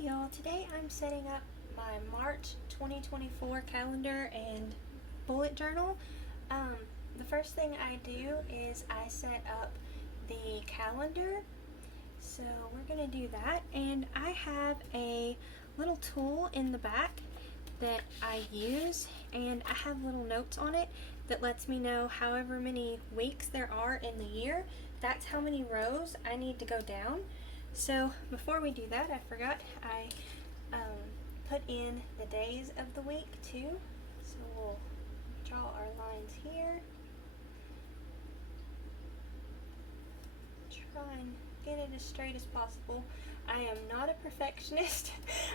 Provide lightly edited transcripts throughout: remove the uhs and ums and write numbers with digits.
Hey y'all, today I'm setting up my March 2024 calendar and bullet journal. The first thing I do is I set up the calendar. So we're going to do that, and I have a little tool in the back that I use, and I have little notes on it that lets me know however many weeks there are in the year. That's how many rows I need to go down. So before we do that, I forgot I put in the days of the week too. So we'll draw our lines here. Try and get it as straight as possible. I am not a perfectionist.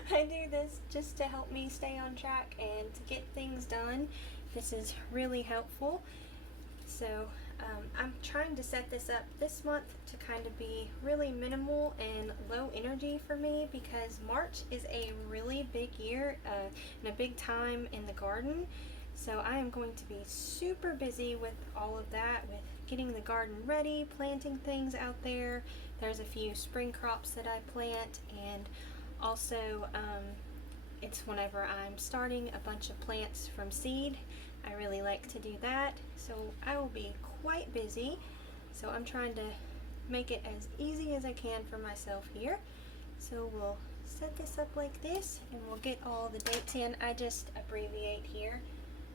I do this just to help me stay on track and to get things done. This is really helpful. So I'm trying to set this up this month to kind of be really minimal and low energy for me, because March is a really big year and a big time in the garden. So I am going to be super busy with all of that, with getting the garden ready, planting things out there. There's a few spring crops that I plant, and also it's whenever I'm starting a bunch of plants from seed. I really like to do that, so I will be quite busy. So I'm trying to make it as easy as I can for myself here. So we'll set this up like this, and we'll get all the dates in. I just abbreviate here.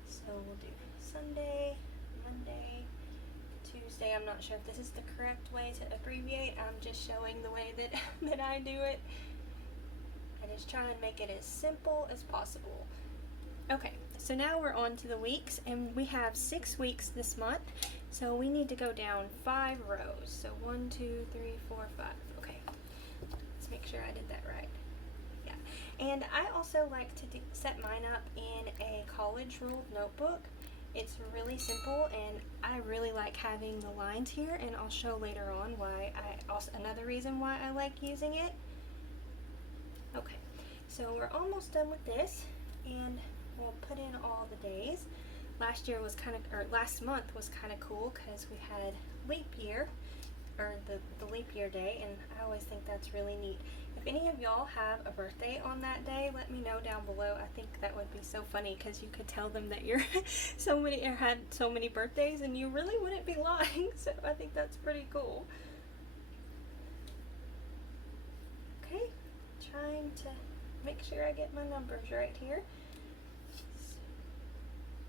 So we'll do Sunday, Monday, Tuesday. I'm not sure if this is the correct way to abbreviate. I'm just showing the way that I do it. I just try and make it as simple as possible. Okay, so now we're on to the weeks, and we have 6 weeks this month, so we need to go down 5 rows. So 1, 2, 3, 4, 5. Okay, let's make sure I did that right. Yeah, and I also like to set mine up in a college ruled notebook. It's really simple, and I really like having the lines here, and I'll show later on why. Another reason why I like using it. Okay, so we're almost done with this, and we'll put in all the days. Last month was kind of cool because we had leap year, or the leap year day, and I always think that's really neat. If any of y'all have a birthday on that day, let me know down below. I think that would be so funny, because you could tell them that you're had so many birthdays, and you really wouldn't be lying. So I think that's pretty cool. Okay, trying to make sure I get my numbers right here.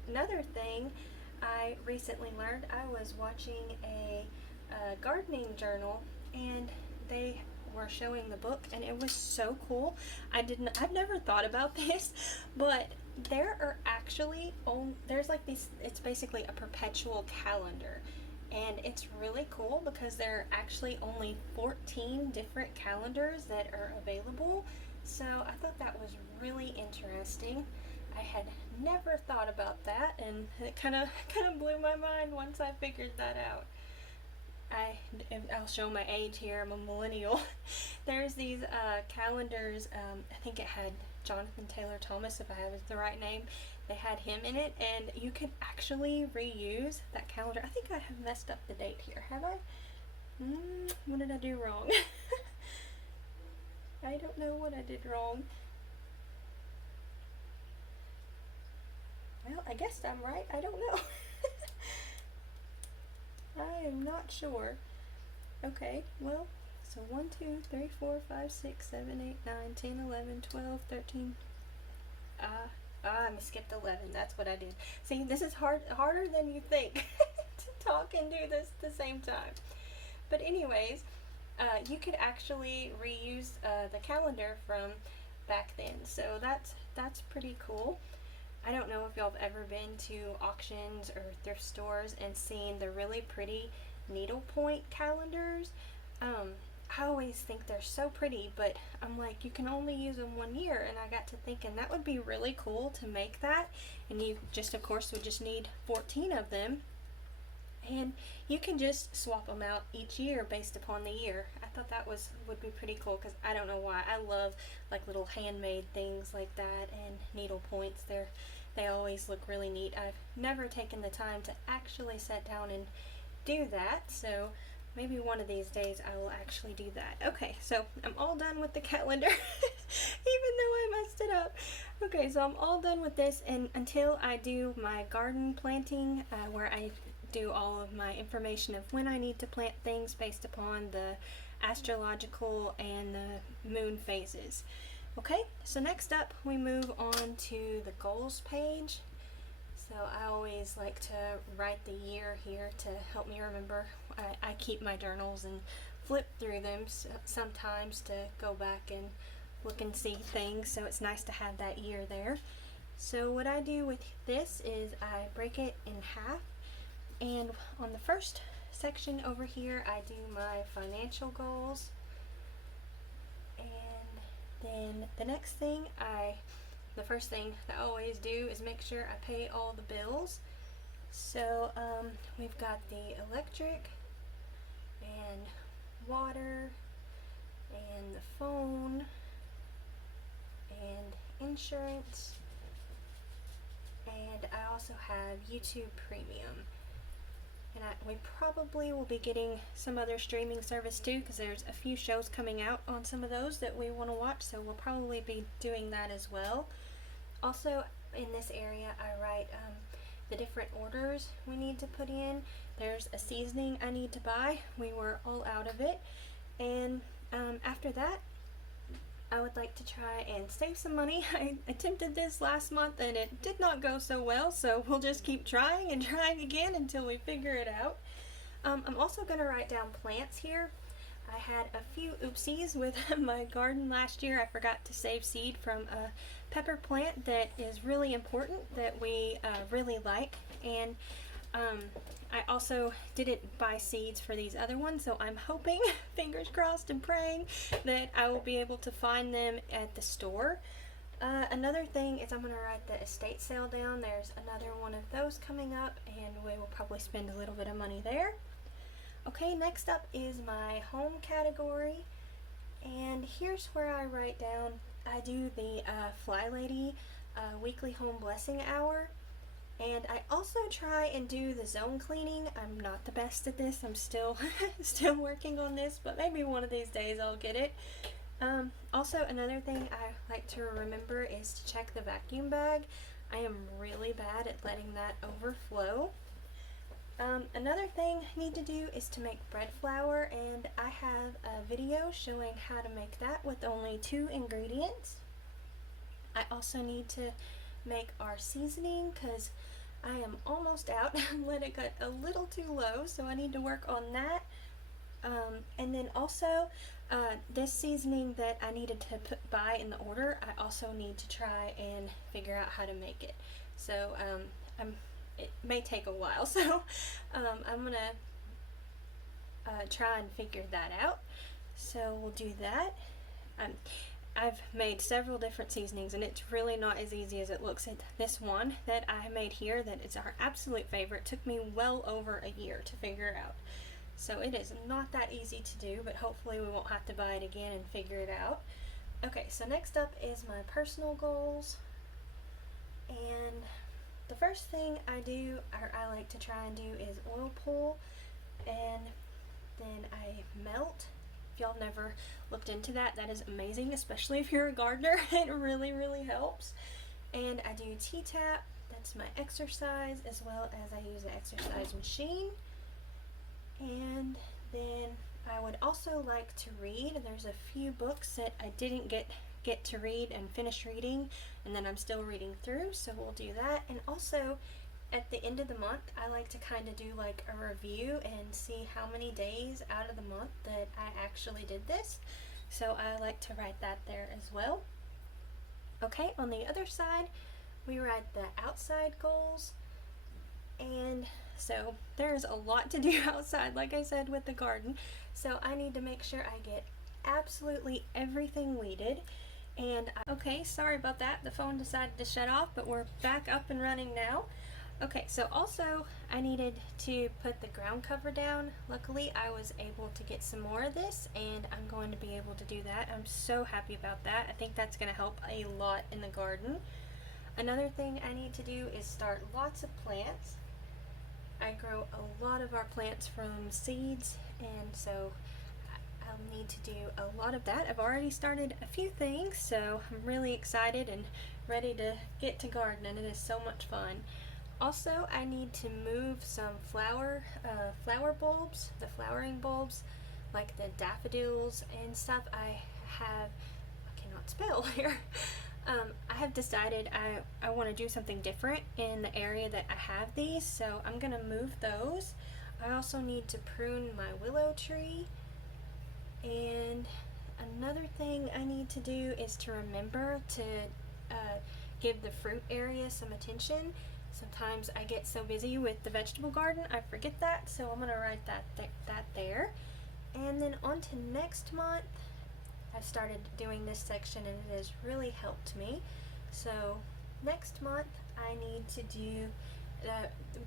Another thing I recently learned, I was watching a gardening journal, and they were showing the book, and it was so cool. I've never thought about this, but there are actually there's like these, it's basically a perpetual calendar, and it's really cool because there are actually only 14 different calendars that are available. So I thought that was really interesting. I had never thought about that, and it kind of blew my mind once I figured that out. I'll show my age here. I'm a millennial. There's these calendars. I think it had Jonathan Taylor Thomas, if I have the right name. They had him in it, and you can actually reuse that calendar. I think I have messed up the date here. Have I? What did I do wrong? I don't know what I did wrong. Well, I guess I'm right. I don't know. I am not sure. Okay, well, so 1, 2, 3, 4, 5, 6, 7, 8, 9, 10, 11, 12, 13. I skipped 11. That's what I did. See, this is harder than you think to talk and do this at the same time. But anyways, you could actually reuse the calendar from back then. So that's pretty cool. I don't know if y'all have ever been to auctions or thrift stores and seen the really pretty needlepoint calendars. I always think they're so pretty, but I'm like, you can only use them 1 year, and I got to thinking that would be really cool to make that, and you just, of course, would just need 14 of them, and you can just swap them out each year based upon the year. I thought that would be pretty cool, because I don't know why. I love like little handmade things like that, and needle points. They always look really neat. I've never taken the time to actually sit down and do that, so maybe one of these days I will actually do that. Okay, so I'm all done with the calendar. messed it up. Okay, so I'm all done with this, and until I do my garden planting, where I do all of my information of when I need to plant things based upon the astrological and the moon phases. Okay, so next up we move on to the goals page. So I always like to write the year here to help me remember. I keep my journals and flip through them sometimes to go back and look and see things, so it's nice to have that year there. So what I do with this is I break it in half, and on the first section over here I do my financial goals, and then the next thing the first thing that I always do is make sure I pay all the bills. So we've got the electric and water and the phone and insurance, and I also have YouTube Premium. And we probably will be getting some other streaming service too, because there's a few shows coming out on some of those that we want to watch, so we'll probably be doing that as well. Also, in this area I write the different orders we need to put in. There's a seasoning I need to buy. We were all out of it. And after that, I would like to try and save some money. I attempted this last month and it did not go so well, so we'll just keep trying and trying again until we figure it out. I'm also going to write down plants here. I had a few oopsies with my garden last year. I forgot to save seed from a pepper plant that is really important, that we really like, and I also didn't buy seeds for these other ones, so I'm hoping, fingers crossed and praying, that I will be able to find them at the store. Another thing is I'm going to write the estate sale down. There's another one of those coming up, and we will probably spend a little bit of money there. Okay, next up is my home category, and here's where I write down, I do the Fly Lady weekly home blessing hour, and I also try and do the zone cleaning. I'm not the best at this. I'm still still working on this, but maybe one of these days I'll get it. Also, another thing I like to remember is to check the vacuum bag. I am really bad at letting that overflow. Another thing I need to do is to make bread flour, and I have a video showing how to make that with only 2 ingredients. I also need to make our seasoning because I am almost out. Let it get a little too low, so I need to work on that. And then also this seasoning that I needed to buy in the order, I also need to try and figure out how to make it. So it may take a while, so I'm gonna try and figure that out. So we'll do that. I've made several different seasonings, and it's really not as easy as it looks. This one that I made here, that is our absolute favorite, took me well over a year to figure it out. So it is not that easy to do, but hopefully we won't have to buy it again and figure it out. Okay, so next up is my personal goals, and the first thing I do, or I like to try and do, is oil pull, and then I melt. If y'all never looked into that, that is amazing, especially if you're a gardener. It really, really helps. And I do T-tap, that's my exercise, as well as I use the exercise machine. And then I would also like to read. There's a few books that I didn't get to read and finish reading, and then I'm still reading through, so we'll do that. And also at the end of the month, I like to kind of do like a review and see how many days out of the month that I actually did this, so I like to write that there as well. Okay, on the other side we write the outside goals, and so there's a lot to do outside, like I said, with the garden, so I need to make sure I get absolutely everything weeded. And okay, sorry about that, the phone decided to shut off, but we're back up and running now. Okay, so also I needed to put the ground cover down. Luckily I was able to get some more of this, and I'm going to be able to do that. I'm so happy about that. I think that's going to help a lot in the garden. Another thing I need to do is start lots of plants. I grow a lot of our plants from seeds, and so I'll need to do a lot of that. I've already started a few things, so I'm really excited and ready to get to gardening. It is so much fun. Also, I need to move some flower bulbs, the flowering bulbs, like the daffodils and stuff. I cannot spell here. I have decided I want to do something different in the area that I have these, so I'm going to move those. I also need to prune my willow tree, and another thing I need to do is to remember to give the fruit area some attention. Sometimes I get so busy with the vegetable garden I forget that, so I'm going to write that there. And then on to next month, I've started doing this section and it has really helped me. So next month I need to do,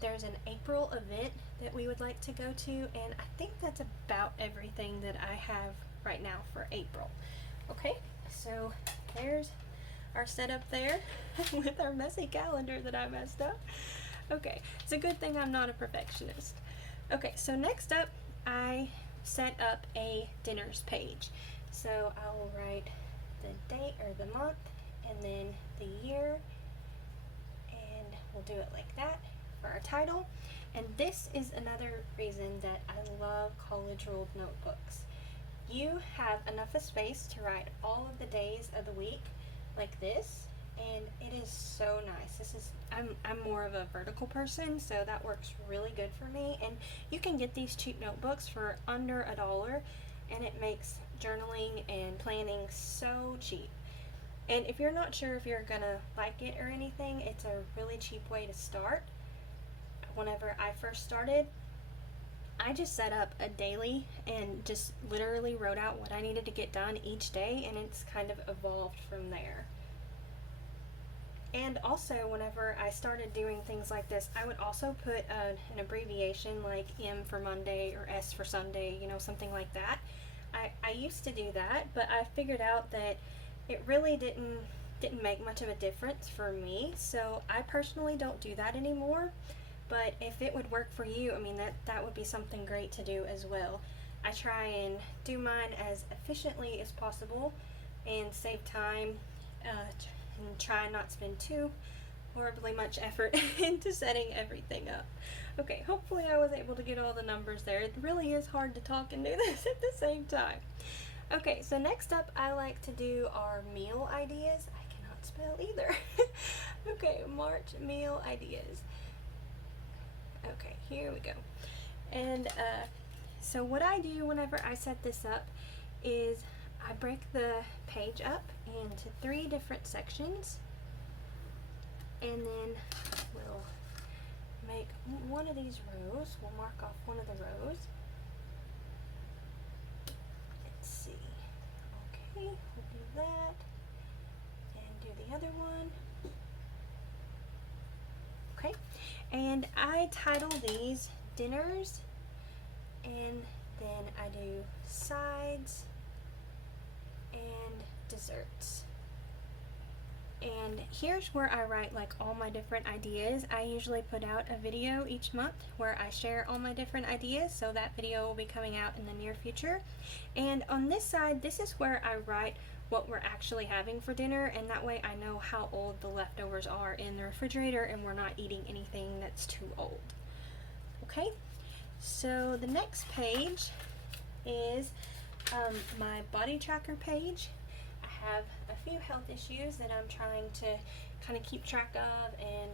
there's an April event that we would like to go to, and I think that's about everything that I have right now for April. Okay, so there's our setup there with our messy calendar that I messed up. Okay, it's a good thing I'm not a perfectionist. Okay, so next up I set up a dinners page. So I will write the date or the month and then the year, and we'll do it like that for our title. And this is another reason that I love college ruled notebooks. You have enough of space to write all of the days of the week like this, and it is so nice. I'm more of a vertical person, so that works really good for me. And you can get these cheap notebooks for under $1, and it makes journaling and planning so cheap. And if you're not sure if you're gonna like it or anything, it's a really cheap way to start. Whenever I first started, I just set up a daily and just literally wrote out what I needed to get done each day, and it's kind of evolved from there. And also, whenever I started doing things like this, I would also put an abbreviation like M for Monday or S for Sunday, you know, something like that. I used to do that, but I figured out that it really didn't make much of a difference for me, so I personally don't do that anymore. But if it would work for you, I mean, that would be something great to do as well. I try and do mine as efficiently as possible and save time, and try not spend too horribly much effort into setting everything up. Okay, hopefully I was able to get all the numbers there. It really is hard to talk and do this at the same time. Okay, so next up I like to do our meal ideas. I cannot spell either. Okay, March meal ideas. Okay, here we go. And so what I do whenever I set this up is I break the page up into 3 different sections, and then we'll make one of these rows. We'll mark off one of the rows. Let's see. Okay, we'll do that and do the other one. Okay, and I title these dinners, and then I do sides and desserts. And here's where I write like all my different ideas. I usually put out a video each month where I share all my different ideas, so that video will be coming out in the near future. And on this side, this is where I write what we're actually having for dinner, and that way I know how old the leftovers are in the refrigerator and we're not eating anything that's too old. Okay, so the next page is my body tracker page. I have a few health issues that I'm trying to kind of keep track of, and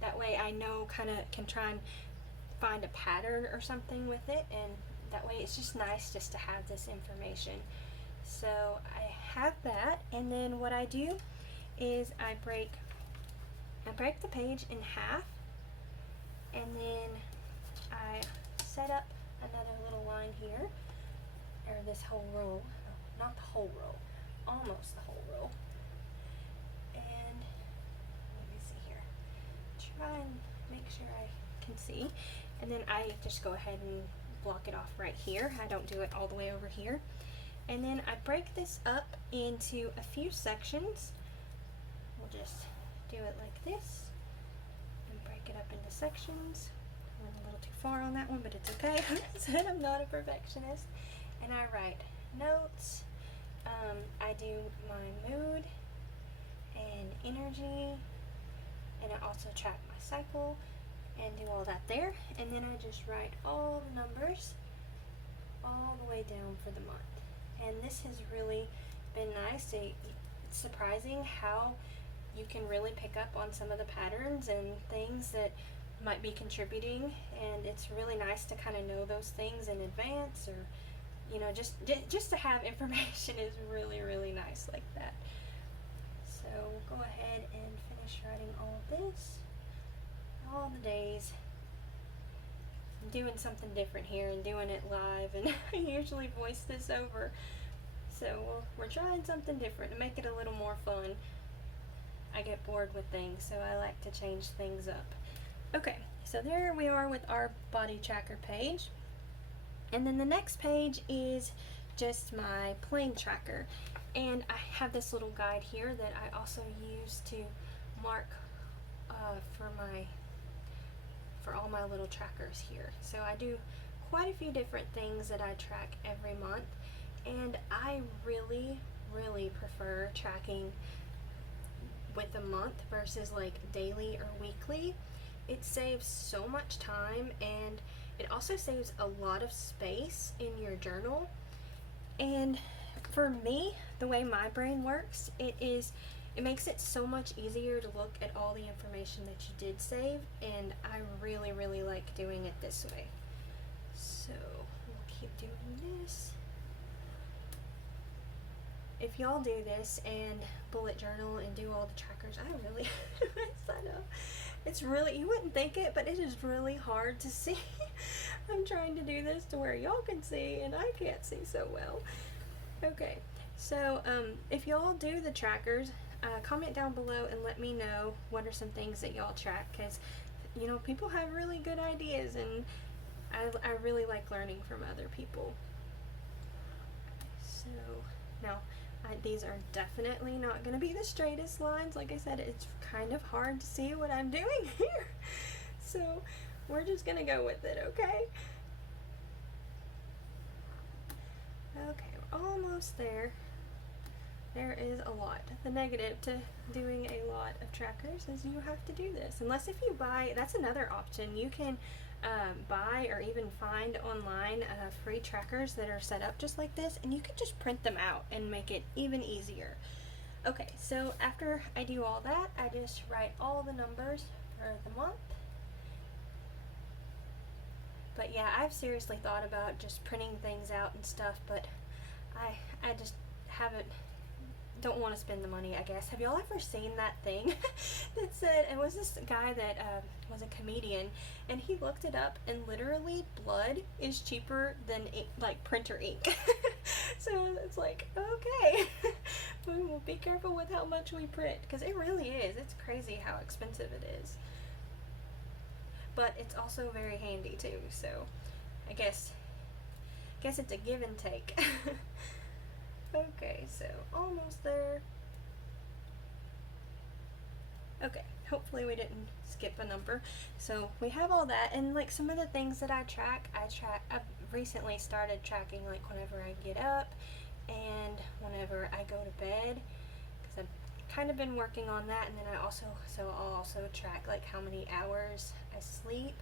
that way I know, kind of can try and find a pattern or something with it, and that way it's just nice just to have this information. So I have that, and then what I do is I break the page in half, and then I set up another little line here, or this whole row, not the whole row, almost the whole row. And let me see here, try and make sure I can see, and then I just go ahead and block it off right here. I don't do it all the way over here. And then I break this up into a few sections. We'll just do it like this and break it up into sections. I went a little too far on that one, but it's okay. I said I'm not a perfectionist. and I write notes. I do my mood and energy, and I also track my cycle and do all that there, and then I just write all the numbers all the way down for the month. And this has really been nice. It's surprising how you can really pick up on some of the patterns and things that might be contributing, and it's really nice to kind of know those things in advance, or you know, just to have information is really, really nice like that. So we'll go ahead and finish writing all of this, all the days. I'm doing something different here and doing it live, and I usually voice this over, so we're trying something different to make it a little more fun. I get bored with things, so I like to change things up. Okay, so there we are with our body tracker page. And then the next page is just my plain tracker. And I have this little guide here that I also use to mark for all my little trackers here. So I do quite a few different things that I track every month. And I really, really prefer tracking with a month versus like daily or weekly. It saves so much time, and it also saves a lot of space in your journal. And for me, the way my brain works, it makes it so much easier to look at all the information that you did save, and I really, really like doing it this way. So we'll keep doing this. If y'all do this and bullet journal and do all the trackers, I really sign up. It's really, you wouldn't think it, but it is really hard to see. I'm trying to do this to where y'all can see, and I can't see so well. Okay, so if y'all do the trackers, comment down below and let me know what are some things that y'all track, because you know, people have really good ideas, and I really like learning from other people. So now, these are definitely not going to be the straightest lines. Like I said, it's kind of hard to see what I'm doing here. So we're just going to go with it, okay? Okay, we're almost there. There is a lot. The negative to doing a lot of trackers is you have to do this. Unless if you buy, that's another option. You can buy or even find online free trackers that are set up just like this, and you can just print them out and make it even easier. Okay, so after I do all that, I just write all the numbers for the month. But yeah, I've seriously thought about just printing things out and stuff, but I just don't want to spend the money, I guess. Have y'all ever seen that thing that said, it was this guy that was a comedian, and he looked it up, and literally blood is cheaper than like printer ink. So it's like, okay, we'll be careful with how much we print, because it really is. It's crazy how expensive it is. But it's also very handy too, so I guess it's a give and take. Okay, so almost there. Okay, hopefully we didn't skip a number. So we have all that, and like some of the things that I've recently started tracking, like whenever I get up and whenever I go to bed, because I've kind of been working on that. And then I'll also track like how many hours I sleep.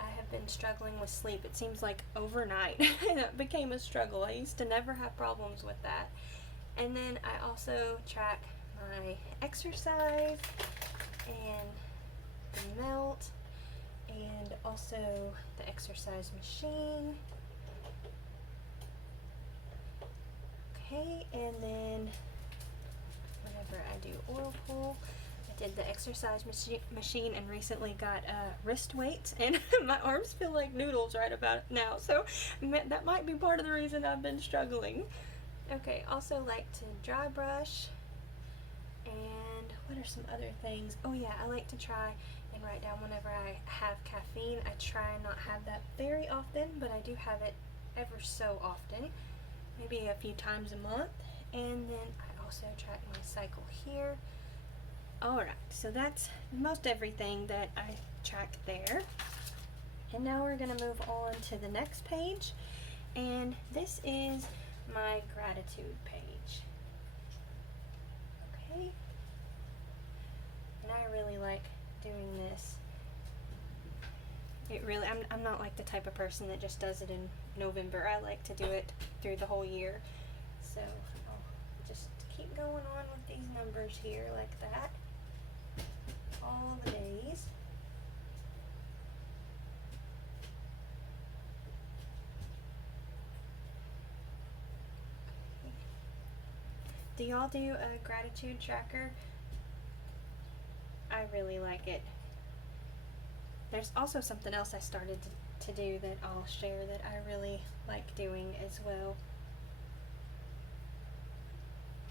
I have been struggling with sleep. It seems like overnight it became a struggle. I used to never have problems with that. And then I also track my exercise and the melt, and also the exercise machine. Okay, and then whenever I do oil pull, I did the exercise machine and recently got wrist weights, and my arms feel like noodles right about now, so that might be part of the reason I've been struggling. Okay, also like to dry brush, and what are some other things? Oh yeah, I like to try and write down whenever I have caffeine. I try and not have that very often, but I do have it ever so often, maybe a few times a month. And then I also track my cycle here. Alright, so that's most everything that I track there. And now we're going to move on to the next page. And this is my gratitude page. Okay. And I really like doing this. It really, I'm not like the type of person that just does it in November. I like to do it through the whole year. So I'll just keep going on with these numbers here like that. All the days. Do y'all do a gratitude tracker? I really like it. There's also something else I started to do that I'll share that I really like doing as well.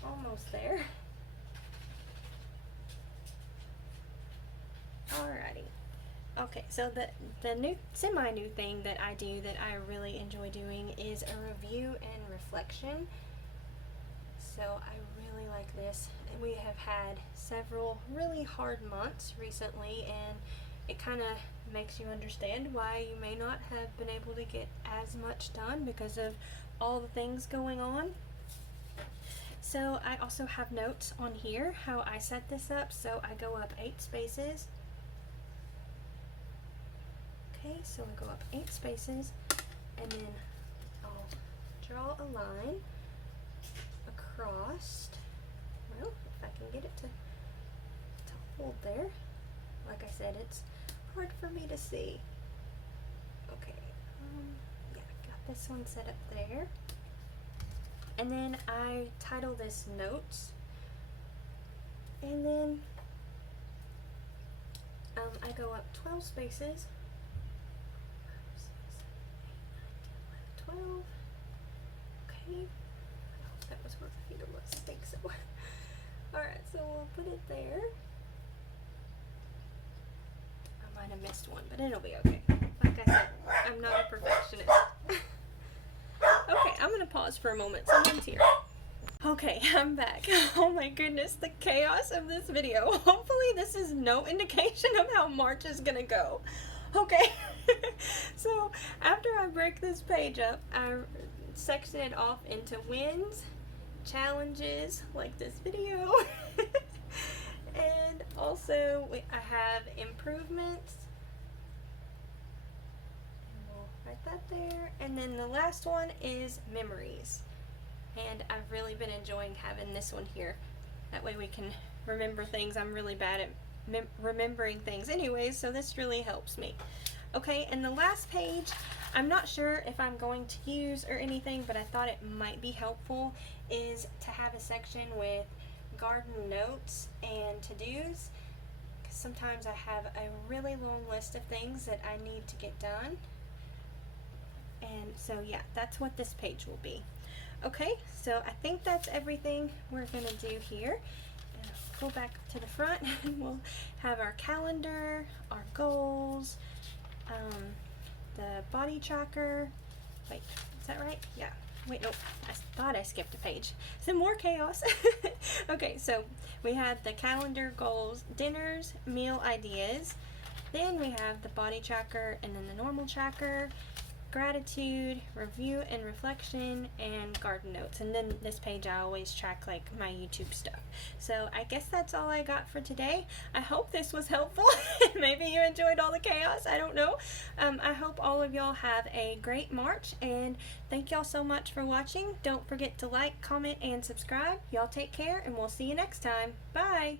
Almost there. Alrighty. Okay, so the new semi-new thing that I do that I really enjoy doing is a review and reflection. So I really like this. We have had several really hard months recently, and it kind of makes you understand why you may not have been able to get as much done because of all the things going on. So I also have notes on here how I set this up. So I go up 8 spaces. Okay, so I go up 8 spaces, and then I'll draw a line across. Well, if I can get it to hold there. Like I said, it's hard for me to see. Okay, yeah, got this one set up there. And then I title this Notes. And then I go up 12 spaces. 12. Okay. That was where my finger was. I think so. Alright, so we'll put it there. I might have missed one, but it'll be okay. Like I said, I'm not a perfectionist. Okay, I'm going to pause for a moment. Someone's here. Okay, I'm back. Oh my goodness, the chaos of this video. Hopefully this is no indication of how March is going to go. Okay, so after I break this page up, I section it off into wins, challenges, like this video, and also I have improvements, and we'll write that there, and then the last one is memories, and I've really been enjoying having this one here. That way we can remember things. I'm really bad at remembering things anyways, so this really helps me. Okay, and the last page, I'm not sure if I'm going to use or anything, but I thought it might be helpful, is to have a section with garden notes and to-dos, because sometimes I have a really long list of things that I need to get done. And so yeah, that's what this page will be. Okay, so I think that's everything we're going to do here. Go back to the front and we'll have our calendar, our goals, the body tracker. Wait, is that right? Yeah. Wait, nope. I thought I skipped a page. Some more chaos. Okay, so we have the calendar, goals, dinners, meal ideas. Then we have the body tracker and then the normal tracker, gratitude, review and reflection, and garden notes. And then this page I always track like my YouTube stuff. So I guess that's all I got for today. I hope this was helpful. Maybe you enjoyed all the chaos. I don't know. I hope all of y'all have a great March, and thank y'all so much for watching. Don't forget to like, comment, and subscribe. Y'all take care, and we'll see you next time. Bye!